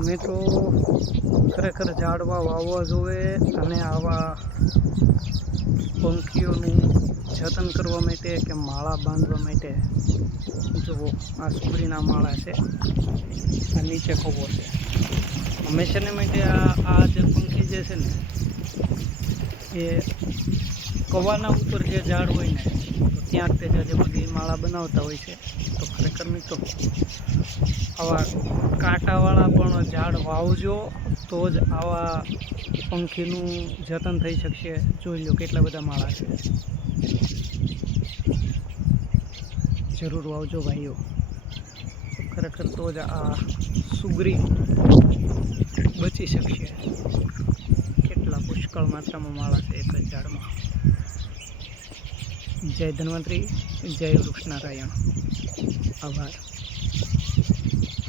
મિત્રો ખરેખર ઝાડવા વાવવા જોવે અને આવા પંખીઓનું જતન કરવા માટે કે માળા બાંધવા માટે જો આ સુગરીના માળા છે, આ નીચે ખોબો છે. હંમેશાને માટે આ જે પંખી જે છે ને એ કવાના ઉપર જે ઝાડ હોય ને તો ત્યાં તે જે બધી માળા બનાવતા હોય છે. તો ખરેખર મિત્રો આવા કાંટાવાળા પણ ઝાડ વાવજો તો જ આવા પંખીનું જતન થઈ શકશે. જોઈ લો કેટલા બધા માળા છે. જરૂર વાવજો ભાઈઓ, ખરેખર તો જ આ સુગરી બચી શકશે. કેટલા પુષ્કળ માત્રામાં માળા છે એક જ ઝાડમાં. જય ધન્વંતરી, જય વૃક્ષનારાયણ. આભાર.